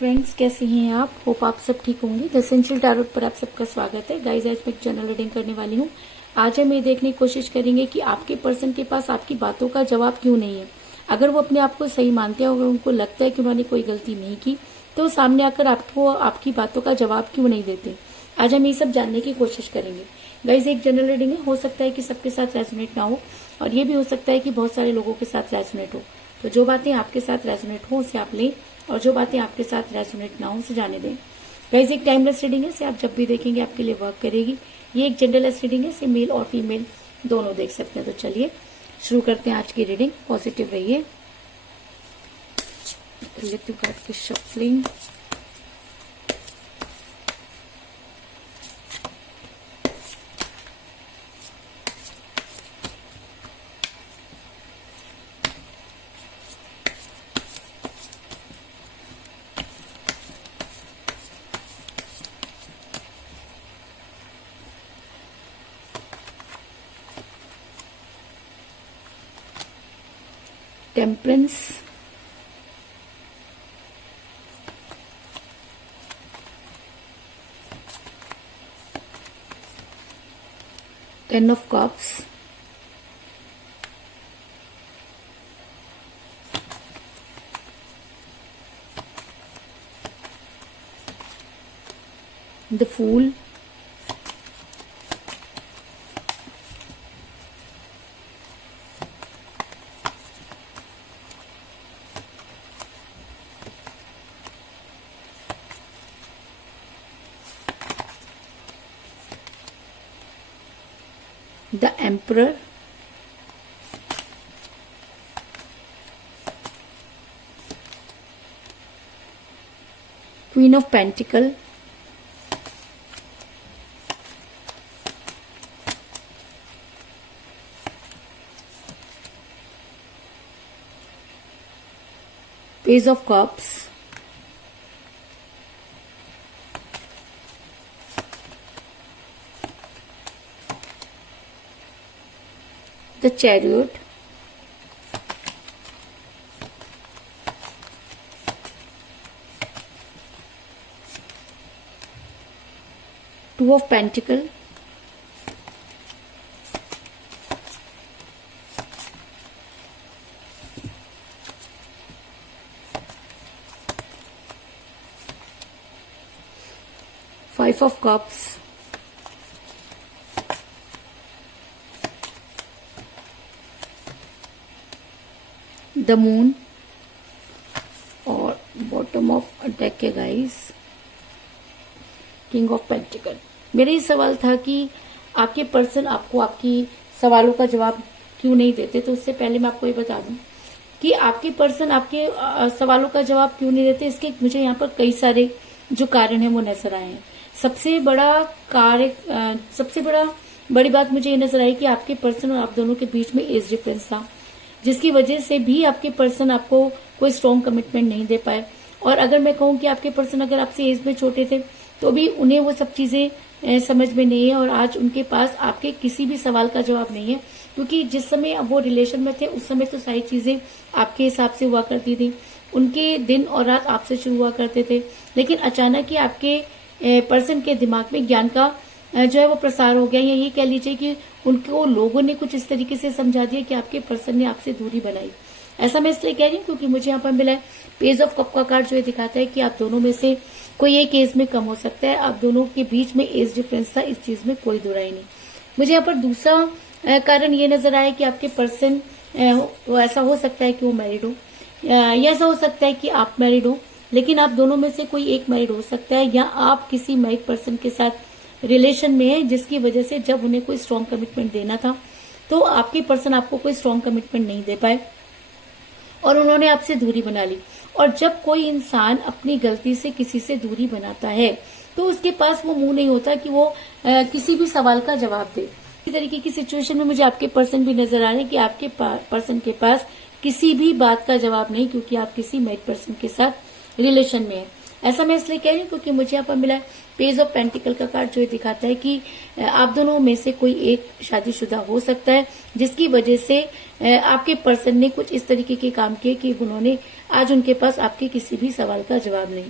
Friends, कैसे हैं आप? होप आप सब ठीक होंगे। द एसेंशियल टैरोट पर आप सबका स्वागत है। गाइस, आज मैं एक जनरल रीडिंग करने वाली हूँ। आज हम ये देखने की कोशिश करेंगे कि आपके पर्सन के पास आपकी बातों का जवाब क्यों नहीं है। अगर वो अपने आप को सही मानते हैं और उनको लगता है कि उन्होंने कोई गलती नहीं की, तो सामने आकर आपको आपकी बातों का जवाब क्यों नहीं देते। आज हम ये सब जानने की कोशिश करेंगे। गाइस, एक जनरल रीडिंग है, हो सकता है कि सबके साथ रेजोनेट ना हो, और ये भी हो सकता है कि बहुत सारे लोगों के साथ रेजोनेट हो। तो जो बातें आपके साथ रेजोनेट हो उसे आप लें, और जो बातें आपके साथ रेजोनेट ना हो उसे जाने दें। गाइस, एक टाइमलेस रीडिंग है, इसे आप जब भी देखेंगे आपके लिए वर्क करेगी। ये एक जेंडरलेस रीडिंग है, इसे मेल और फीमेल दोनों देख सकते हैं। तो चलिए शुरू करते हैं आज की रीडिंग। पॉजिटिव रहिए। कलेक्टिव कार्ड की shuffling. Temperance, ten of cups, the fool, the emperor, queen of pentacle, page of cups, the chariot, two of pentacle, five of cups, the moon, और बॉटम ऑफ अटैक है guys, king of pentacle. मेरा ये सवाल था कि आपके person आपको आपकी सवालों का जवाब क्यों नहीं देते। तो उससे पहले मैं आपको ये बता दूं कि आपके पर्सन आपके सवालों का जवाब क्यों नहीं देते। इसके मुझे यहाँ पर कई सारे जो कारण है वो नजर आए हैं। सबसे बड़ी बात मुझे ये नजर आई कि आपके पर्सन और आप दोनों के बीच में एज डिफरेंस था, जिसकी वजह से भी आपके पर्सन आपको कोई स्ट्रॉन्ग कमिटमेंट नहीं दे पाए। और अगर मैं कहूँ कि आपके पर्सन अगर आपसे एज में छोटे थे तो भी उन्हें वो सब चीजें समझ में नहीं है, और आज उनके पास आपके किसी भी सवाल का जवाब नहीं है। क्योंकि जिस समय वो रिलेशन में थे उस समय तो सारी चीजें आपके हिसाब से हुआ करती थी, उनके दिन और रात आपसे शुरू हुआ करते थे। लेकिन अचानक ही आपके पर्सन के दिमाग में ज्ञान का जो है वो प्रसार हो गया, या ये कह लीजिए कि उनको लोगों ने कुछ इस तरीके से समझा दिया कि आपके पर्सन ने आपसे दूरी बनाई। ऐसा मैं इसलिए कह रही हूँ क्योंकि मुझे यहाँ पर मिला है पेज ऑफ कप का कार्ड, जो ये दिखाता है कि आप दोनों में से कोई एक एज में कम हो सकता है। आप दोनों के बीच में एज डिफरेंस था, इस चीज में कोई दुराई नहीं। मुझे यहाँ पर दूसरा कारण ये नजर आया कि आपके पर्सन ऐसा हो सकता है कि वो मैरिड हो, या ऐसा हो सकता है कि आप मैरिड हो, लेकिन आप दोनों में से कोई एक मैरिड हो सकता है, या आप किसी मैरिड पर्सन के साथ रिलेशन में है, जिसकी वजह से जब उन्हें कोई स्ट्रॉन्ग कमिटमेंट देना था तो आपके पर्सन आपको कोई स्ट्रॉन्ग कमिटमेंट नहीं दे पाए और उन्होंने आपसे दूरी बना ली। और जब कोई इंसान अपनी गलती से किसी से दूरी बनाता है तो उसके पास वो मुंह नहीं होता कि वो किसी भी सवाल का जवाब दे। इसी तरीके की सिचुएशन में मुझे आपके पर्सन भी नजर आ रहे हैं कि आपके पर्सन के पास किसी भी बात का जवाब नहीं, क्योंकि आप किसी मैरिड पर्सन के साथ रिलेशन में है। ऐसा मैं इसलिए कह रही हूँ क्योंकि मुझे यहाँ पर मिला है पेज ऑफ पेंटिकल का कार्ड, जो दिखाता है कि आप दोनों में से कोई एक शादीशुदा हो सकता है, जिसकी वजह से आपके पर्सन ने कुछ इस तरीके के काम किए कि उन्होंने आज उनके पास आपके किसी भी सवाल का जवाब नहीं।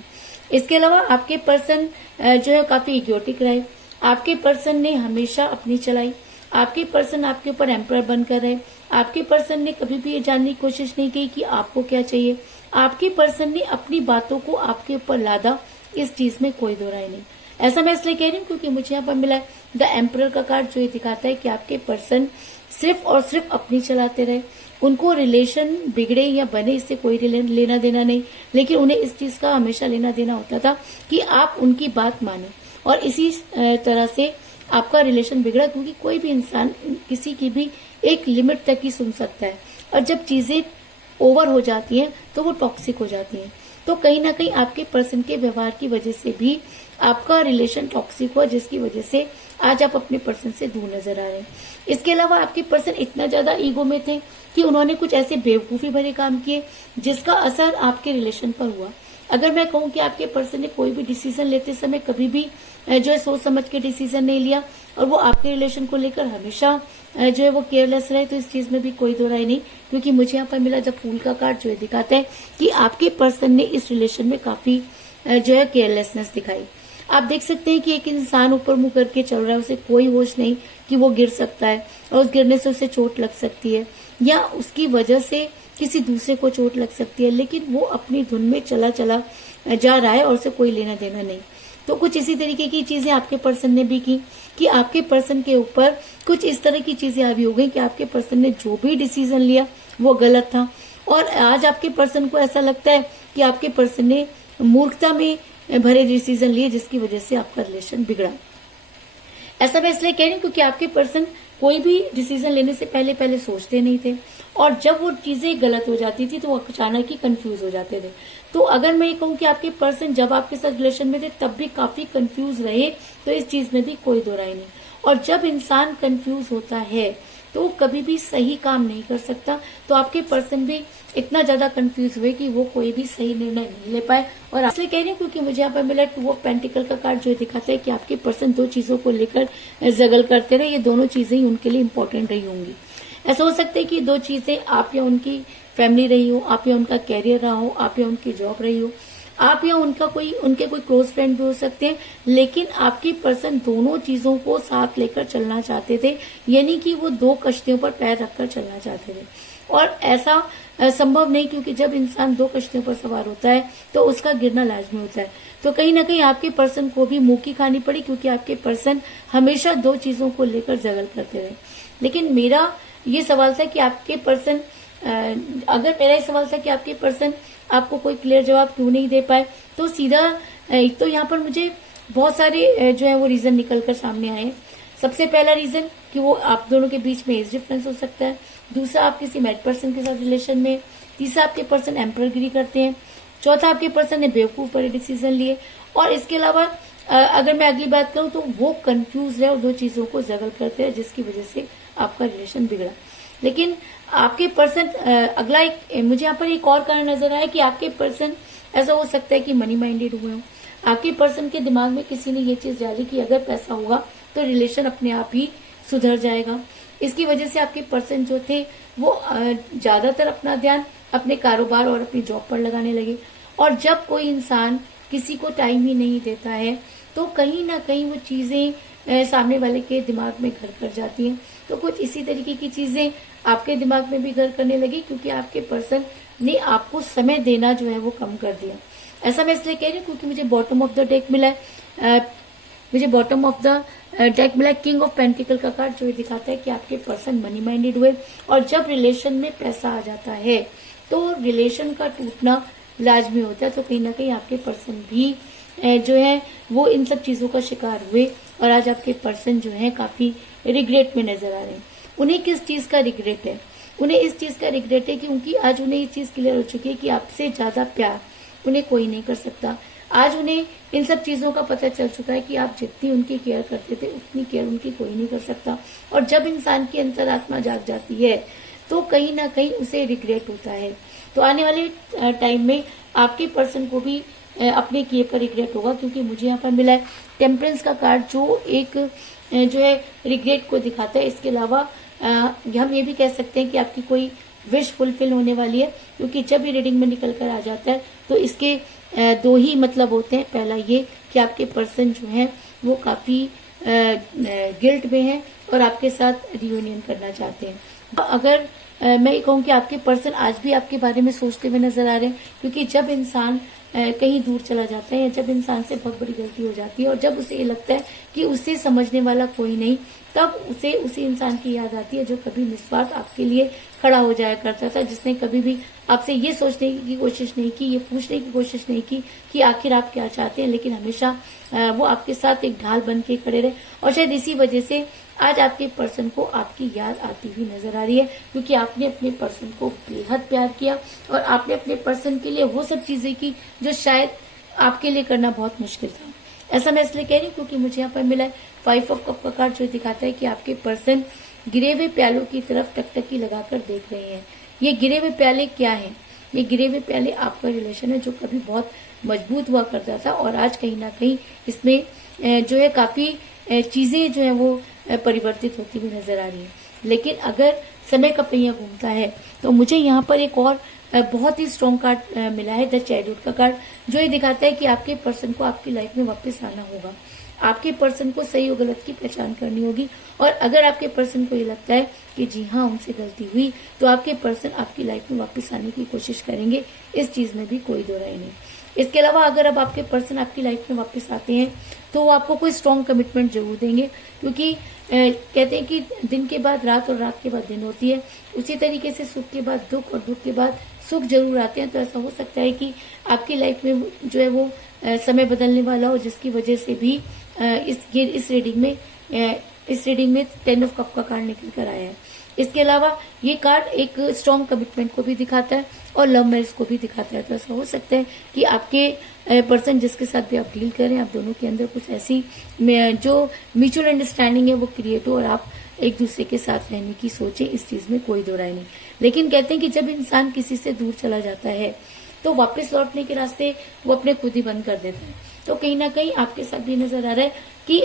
इसके अलावा आपके पर्सन जो है काफी इगोटिक रहे, आपके पर्सन ने हमेशा अपनी चलाई, आपके पर्सन आपके ऊपर एम्पर बनकर रहे, आपके पर्सन ने कभी भी ये जानने की कोशिश नहीं की कि आपको क्या चाहिए, आपके पर्सन ने अपनी बातों को आपके ऊपर लादा, इस चीज में कोई दो राय नहीं। ऐसा मैं इसलिए कह रही हूँ क्योंकि मुझे यहाँ पर मिला है द एम्परर का कार्ड, जो ये दिखाता है कि आपके पर्सन सिर्फ और सिर्फ अपनी चलाते रहे, उनको रिलेशन बिगड़े या बने इससे कोई लेना देना नहीं, लेकिन उन्हें इस चीज का हमेशा लेना देना होता था कि आप उनकी बात माने, और इसी तरह से आपका रिलेशन बिगड़ा, क्योंकि कोई भी इंसान किसी की भी एक लिमिट तक ही सुन सकता है, और जब चीजें ओवर हो जाती हैं तो वो टॉक्सिक हो जाती हैं। तो कहीं ना कहीं आपके पर्सन के व्यवहार की वजह से भी आपका रिलेशन टॉक्सिक हुआ, जिसकी वजह से आज आप अपने पर्सन से दूर नजर आ रहे हैं। इसके अलावा आपके पर्सन इतना ज्यादा ईगो में थे कि उन्होंने कुछ ऐसे बेवकूफी भरे काम किए जिसका असर आपके रिलेशन पर हुआ। अगर मैं कहूं कि आपके पर्सन ने कोई भी डिसीजन लेते समय कभी भी जो है सोच समझ के डिसीजन नहीं लिया, और वो आपके रिलेशन को लेकर हमेशा जो है वो केयरलेस रहे, तो इस चीज में भी कोई दो राय नहीं, क्योंकि मुझे यहाँ पर मिला जब फूल का कार्ड, जो है दिखाता है कि आपके पर्सन ने इस रिलेशन में काफी जो है केयरलेसनेस दिखाई। आप देख सकते हैं कि एक इंसान ऊपर मुंह करके चल रहा है, उसे कोई होश नहीं कि वो गिर सकता है, और उस गिरने से उसे चोट लग सकती है या उसकी वजह से किसी दूसरे को चोट लग सकती है, लेकिन वो अपनी धुन में चला चला जा रहा है और उसे कोई लेना देना नहीं। तो कुछ इसी तरीके की चीजें आपके पर्सन ने भी की कि आपके पर्सन के ऊपर कुछ इस तरह की चीजें हावी हो गई कि आपके पर्सन ने जो भी डिसीजन लिया वो गलत था, और आज आपके पर्सन को ऐसा लगता है कि आपके पर्सन ने मूर्खता में भरे डिसीजन लिए, जिसकी वजह से आपका रिलेशन बिगड़ा। ऐसा मैं इसलिए कह रही हूँ क्योंकि आपके पर्सन कोई भी डिसीजन लेने से पहले सोचते नहीं थे, और जब वो चीजें गलत हो जाती थी तो वो अचानक ही कंफ्यूज हो जाते थे। तो अगर मैं ये कहूँ कि आपके पर्सन जब आपके साथ रिलेशन में थे तब भी काफी कंफ्यूज रहे, तो इस चीज में भी कोई दो राय नहीं। और जब इंसान कंफ्यूज होता है तो वो कभी भी सही काम नहीं कर सकता, तो आपके पर्सन भी इतना ज्यादा कंफ्यूज हुए कि वो कोई भी सही निर्णय नहीं ले पाए। और इसलिए कह रही हूँ क्योंकि मुझे यहाँ पर मिला टू ऑफ पेंटिकल का कार्ड, जो दिखाता है कि आपके पर्सन दो चीजों को लेकर जगल करते रहे, ये दोनों चीजें ही उनके लिए इंपॉर्टेंट रही होंगी। ऐसा हो सकता है कि दो चीजें आप या उनकी फैमिली रही हो, आप या उनका कैरियर रहा हो, आप या उनकी जॉब रही हो, आप या उनके कोई क्लोज फ्रेंड भी हो सकते हैं, लेकिन आपके पर्सन दोनों चीजों को साथ लेकर चलना चाहते थे, यानी कि वो दो कश्तियों पर पैर रखकर चलना चाहते थे। और ऐसा संभव नहीं, क्योंकि जब इंसान दो कश्तियों पर सवार होता है तो उसका गिरना लाजमी होता है। तो कहीं ना कहीं आपके पर्सन को भी मुंह की खानी पड़ी, क्योंकि आपके पर्सन हमेशा दो चीजों को लेकर जगल करते रहे। लेकिन मेरा ये सवाल था कि आपके पर्सन अगर मेरा ये सवाल था कि आपके पर्सन आपको कोई क्लियर जवाब क्यों नहीं दे पाए, तो सीधा तो यहाँ पर मुझे बहुत सारे जो है वो रीजन निकल कर सामने आए। सबसे पहला रीजन कि वो आप दोनों के बीच में एज डिफरेंस हो सकता है, दूसरा आप किसी मैड पर्सन के साथ रिलेशन में, तीसरा आपके पर्सन एम्परगिरी करते हैं, चौथा आपके पर्सन ने बेवकूफ बड़े डिसीजन लिए, और इसके अलावा अगर मैं अगली बात करूं तो वो कंफ्यूज है और दो चीजों को जगल करते हैं, जिसकी वजह से आपका रिलेशन बिगड़ा। लेकिन आपके पर्सन अगला मुझे यहाँ पर एक और कारण नजर आया कि आपके पर्सन ऐसा हो सकता है कि मनी माइंडेड हुए हों। आपके पर्सन के दिमाग में किसी ने ये चीज डाली कि अगर पैसा होगा तो रिलेशन अपने आप ही सुधर जाएगा। इसकी वजह से आपके पर्सन जो थे वो ज्यादातर अपना ध्यान अपने कारोबार और अपनी जॉब पर लगाने लगे, और जब कोई इंसान किसी को टाइम ही नहीं देता है तो कहीं ना कहीं वो चीजें सामने वाले के दिमाग में घर कर जाती हैं। तो कुछ इसी तरीके की चीजें आपके दिमाग में भी घर करने लगी, क्योंकि आपके पर्सन ने आपको समय देना जो है वो कम कर दिया। ऐसा मैं इसलिए कह रही हूँ क्योंकि मुझे बॉटम ऑफ द डेक मिला है, मुझे बॉटम ऑफ द डेक मिला किंग ऑफ पेंटिकल का कार्ड, जो दिखाता है कि आपके पर्सन मनी माइंडेड हुए, और जब रिलेशन में पैसा आ जाता है तो रिलेशन का टूटना लाजमी होता है। तो कहीं ना कहीं आपके पर्सन भी जो है वो इन सब चीजों का शिकार हुए, और आज आपके पर्सन जो है काफी रिग्रेट में नजर आ रहे हैं। उन्हें किस चीज का रिग्रेट है? उन्हें इस चीज का रिग्रेट है क्योंकि आज उन्हें ये चीज क्लियर हो चुकी है कि आपसे ज्यादा प्यार उन्हें कोई नहीं कर सकता। आज उन्हें इन सब चीजों का पता चल चुका है कि आप जितनी उनकी केयर करते थे उतनी केयर उनकी कोई नहीं कर सकता, और जब इंसान की अंतरात्मा जाग जाती है तो कहीं ना कहीं उसे रिग्रेट होता है। तो आने वाले टाइम में आपके पर्सन को भी अपने किए पर रिग्रेट होगा, क्योंकि मुझे यहाँ पर मिला है टेम्परेंस का कार्ड, जो एक जो है रिग्रेट को दिखाता है। इसके अलावा हम ये भी कह सकते हैं कि आपकी कोई विश फुलफिल होने वाली है, क्योंकि जब ये रीडिंग में निकल कर आ जाता है तो इसके दो ही मतलब होते हैं। पहला ये कि आपके पर्सन जो है वो काफी गिल्ट में है और आपके साथ रियूनियन करना चाहते हैं। अगर मैं ये कहूँ कि आपके पर्सन आज भी आपके बारे में सोचते हुए नजर आ रहे हैं, क्योंकि जब इंसान कहीं दूर चला जाता है या जब इंसान से बहुत बड़ी गलती हो जाती है और जब उसे ये लगता है कि उसे समझने वाला कोई नहीं, तब उसे उसी इंसान की याद आती है जो कभी निस्वार्थ आपके लिए खड़ा हो जाया करता था, जिसने कभी भी आपसे ये सोचने की कोशिश नहीं की, ये पूछने की कोशिश नहीं की कि आखिर आप क्या चाहते हैं, लेकिन हमेशा वो आपके साथ एक ढाल बन के खड़े रहे। और शायद इसी वजह से आज आपके पर्सन को आपकी याद आती हुई नजर आ रही है, क्योंकि आपने अपने पर्सन को बेहद प्यार किया और आपने अपने पर्सन के लिए वो सब चीजें की जो शायद आपके लिए करना बहुत मुश्किल था। ऐसा मैं इसलिए कह रही हूँ क्योंकि मुझे यहाँ पर मिला है 5 ऑफ कप का कार्ड, जो दिखाता है कि आपके पर्सन गिरे हुए प्यालों की तरफ टकटकी लगाकर देख रहे हैं। ये गिरे हुए प्याले क्या है? ये गिरे हुए प्याले आपका रिलेशन है जो कभी बहुत मजबूत हुआ करता था और आज कहीं ना कहीं इसमें जो है काफी चीजें जो है वो परिवर्तित होती हुई नजर आ रही है। लेकिन अगर समय का पहिया घूमता है तो मुझे यहाँ पर एक और बहुत ही स्ट्रॉन्ग कार्ड मिला है, द चैरियट का कार्ड, जो ये दिखाता है कि आपके पर्सन को आपकी लाइफ में वापस आना होगा। आपके पर्सन को सही और गलत की पहचान करनी होगी और अगर आपके पर्सन को ये लगता है कि जी हाँ उनसे गलती हुई, तो आपके पर्सन आपकी लाइफ में वापस आने की कोशिश करेंगे। इस चीज में भी कोई दो राय नहीं। इसके अलावा अगर अब आपके पर्सन आपकी लाइफ में वापस आते हैं तो वो आपको कोई स्ट्रॉन्ग कमिटमेंट जरूर देंगे, क्योंकि कहते हैं कि दिन के बाद रात और रात के बाद दिन होती है, उसी तरीके से सुख के बाद दुख और दुख के बाद सुख जरूर आते हैं। तो ऐसा हो सकता है कि आपकी लाइफ में जो है वो समय बदलने वाला हो, जिसकी वजह से भी इस रीडिंग में 10 ऑफ कप का कार्ड निकल कर आया है। इसके अलावा ये कार्ड एक स्ट्रॉन्ग कमिटमेंट को भी दिखाता है और लव मैरिज को भी दिखाता है। तो ऐसा हो सकता है कि आपके पर्सन जिसके साथ भी आप डील करें, आप दोनों के अंदर कुछ ऐसी जो म्यूचुअल अंडरस्टैंडिंग है वो क्रिएट हो और आप एक दूसरे के साथ रहने की सोचें। इस चीज में कोई दो राय नहीं। लेकिन कहते हैं कि जब इंसान किसी से दूर चला जाता है तो वापस लौटने के रास्ते वो अपने खुद ही बंद कर देता है। तो कहीं ना कहीं आपके साथ भी नजर आ रहा है कि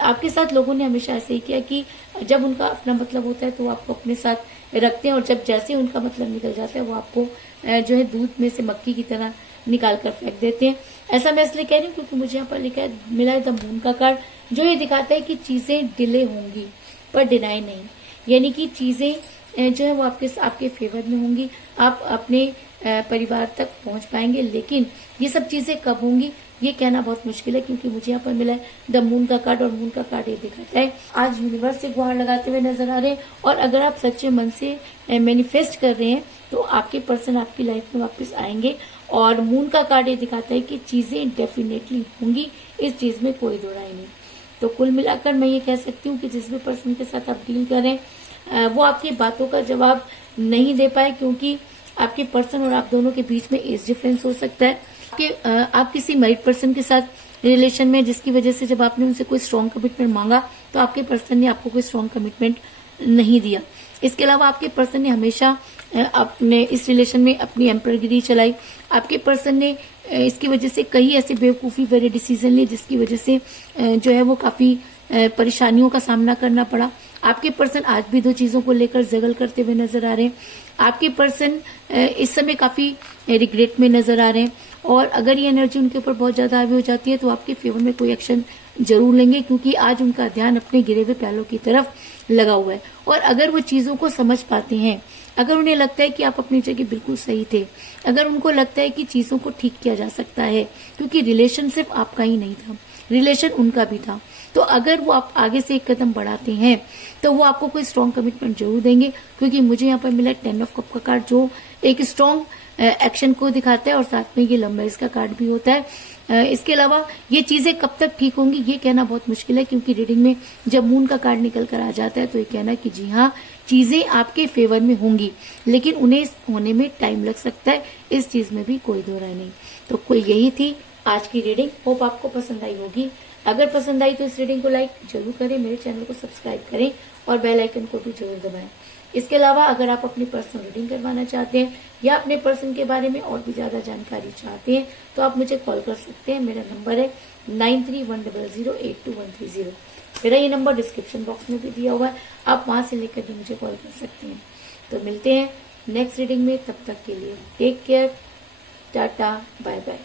आपके साथ लोगों ने हमेशा ऐसे ही किया कि जब उनका अपना मतलब होता है तो वो आपको अपने साथ रखते हैं और जब जैसे उनका मतलब निकल जाता है वो आपको जो है दूध में से मक्खी की तरह निकाल कर फेंक देते हैं। ऐसा मैं इसलिए कह रही हूँ क्योंकि मुझे यहाँ पर लिखा है, मिला है द मून का कार्ड, जो ये दिखाता है कि चीजें डिले होंगी पर डिनाई नहीं, यानी कि चीजें जो है वो आपके फेवर में होंगी, आप अपने परिवार तक पहुंच पाएंगे। लेकिन ये सब चीजें कब होंगी ये कहना बहुत मुश्किल है, क्योंकि मुझे यहाँ पर मिला है द मून का कार्ड और मून का कार्ड ये दिखाता है आज यूनिवर्स से गुहार लगाते हुए नजर आ रहे हैं। और अगर आप सच्चे मन से मैनिफेस्ट कर रहे हैं तो आपके पर्सन आपकी लाइफ में वापस आएंगे। और मून का कार्ड ये दिखाता है कि चीजें डेफिनेटली होंगी, इस चीज में कोई दो राय नहीं। तो कुल मिलाकर मैं ये कह सकती हूँ कि जिस भी पर्सन के साथ आप डील करें वो आपकी बातों का जवाब नहीं दे पाए, क्योंकि आपके पर्सन और आप दोनों के बीच में एज डिफरेंस हो सकता है। आप किसी मैरिड पर्सन के साथ रिलेशन में, जिसकी वजह से जब आपने उनसे कोई स्ट्रॉन्ग कमिटमेंट मांगा तो आपके पर्सन ने आपको कोई स्ट्रॉन्ग कमिटमेंट नहीं दिया। इसके अलावा आपके पर्सन ने हमेशा अपने इस रिलेशन में अपनी एम्परगिरी चलाई। आपके पर्सन ने इसकी वजह से कई ऐसे बेवकूफ़ी भरे डिसीजन लिए जिसकी वजह से जो है वो काफ़ी परेशानियों का सामना करना पड़ा। आपके पर्सन आज भी दो चीज़ों को लेकर जगल करते हुए नजर आ रहे हैं। आपके पर्सन इस समय काफ़ी रिग्रेट में नजर आ रहे हैं और अगर ये एनर्जी उनके ऊपर बहुत ज़्यादा हावी हो जाती है तो आपके फेवर में कोई एक्शन जरूर लेंगे, क्योंकि आज उनका ध्यान अपने गिरे हुए प्यालों की तरफ लगा हुआ है। और अगर वो चीज़ों को समझ पाते हैं, अगर उन्हें लगता है कि आप अपनी जगह बिल्कुल सही थे, अगर उनको लगता है कि चीज़ों को ठीक किया जा सकता है, क्योंकि रिलेशन सिर्फ आपका ही नहीं था, रिलेशन उनका भी था, तो अगर वो आप आगे से एक कदम बढ़ाते हैं तो वो आपको कोई स्ट्रॉन्ग कमिटमेंट जरूर देंगे। क्योंकि मुझे यहाँ पर मिला 10 ऑफ कप का कार्ड जो एक स्ट्रॉन्ग एक्शन को दिखाता है और साथ में ये लव मैरिज का कार्ड भी होता है। इसके अलावा ये चीजें कब तक ठीक होंगी ये कहना बहुत मुश्किल है, क्योंकि रीडिंग में जब मून का कार्ड निकल कर आ जाता है तो ये कहना कि जी हाँ चीजें आपके फेवर में होंगी, लेकिन उन्हें होने में टाइम लग सकता है। इस चीज में भी कोई दो राय नहीं। तो कुल यही थी आज की रीडिंग। होप आपको पसंद आई होगी। अगर पसंद आई तो इस रीडिंग को लाइक जरूर करें, मेरे चैनल को सब्सक्राइब करें और बेल आइकन को भी जरूर दबाएं। इसके अलावा अगर आप अपनी पर्सनल रीडिंग करवाना चाहते हैं या अपने पर्सन के बारे में और भी ज्यादा जानकारी चाहते हैं तो आप मुझे कॉल कर सकते हैं। मेरा नंबर है 9310082130। मेरा ये नंबर डिस्क्रिप्शन बॉक्स में भी दिया हुआ है, आप वहां से लेकर भी मुझे कॉल कर सकते हैं। तो मिलते हैं नेक्स्ट रीडिंग में, तब तक के लिए take care, tata bye bye.